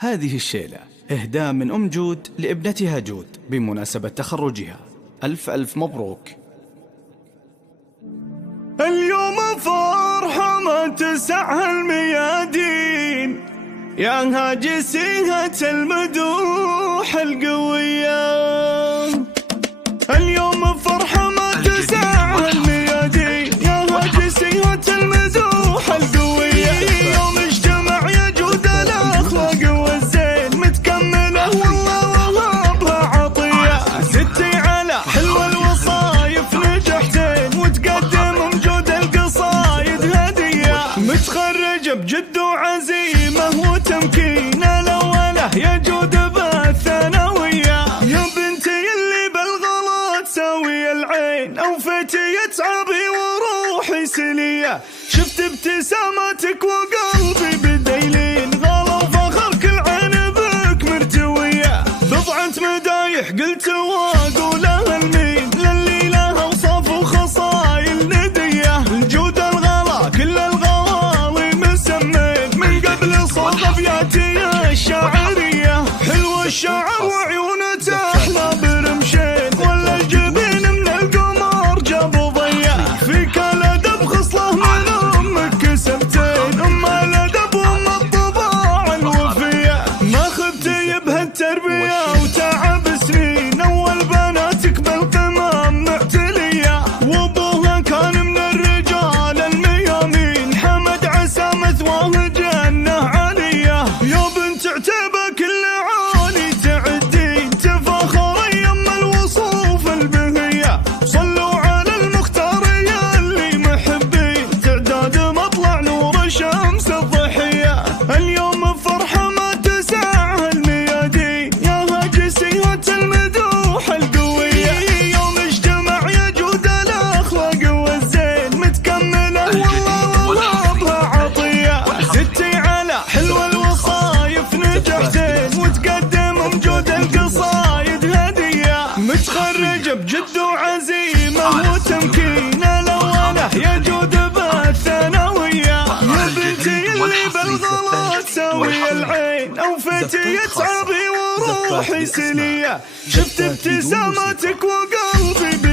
هذه الشيلة إهداء من أم جود لابنتها جود بمناسبة تخرجها. ألف مبروك. اليوم فرحة ما تسعها الميادين، يا هاجسيها المدوح القوية. اليوم فرحة ما تسعها الميادين، يا هاجسيها المدوح القوية. يوم اجتمع يا جود الأخلاق والزين متكملة، والله وهبها عطية. زدتي على حلوة الوصايف نجحتين، وتقدم جود القصايد هدية. متخرج بجد وعزيمة وتمكين، الأولى يا جود بالثانوية. يا بنتي اللي بالغلط ساوي العين، أوفيتي يتعبي وروحي سلية. شفت ابتساماتك وقلبي بديلين، غلا وفخر كل عين بك مرتوية. بضعة مدايح قلت واقولها المين، للي لها وصف وخصايل ندية. الجود الغلا كل الغوالي مسمين، من قبل صوت ابياتي الشاعرية. حلو الشعر وعيونه احلى برمشين، ولا الجبين من القمر جابوا ضية. فيك الادب خصله من امك كسبتين، ام الادب وام الطباع الوفية. ما خبتي بهالتربية وتعب سنين، اول بناتك بالقمم معتلية. وابوها كان من الرجال الميامين، حمد عسى مثواه جنة عالية. يا بنت عتيبة كل عالي تعدين، تفاخري يم الوصوف البهية. صلوا على المختار يا اللي محبين، تعداد مطلع نور الشمس الضحية. اليوم فرحة ما تسعها الميادين، يا هاجسيها المدوح القوية. يوم اجتمع يا جود الأخلاق والزين متكملة، والله وهبها عطية. زدتي على حلوة الوصايف نجحتين، وتقدم جود القصايد هدية. متخرج بجد وعزيمة وتمكين، الأولى يا جود بالثانوية. يا بنتي اللي بالغلط ساوي العين، أوفيتي يتعبي وروحي سلية. شفت ابتساماتك وقلبي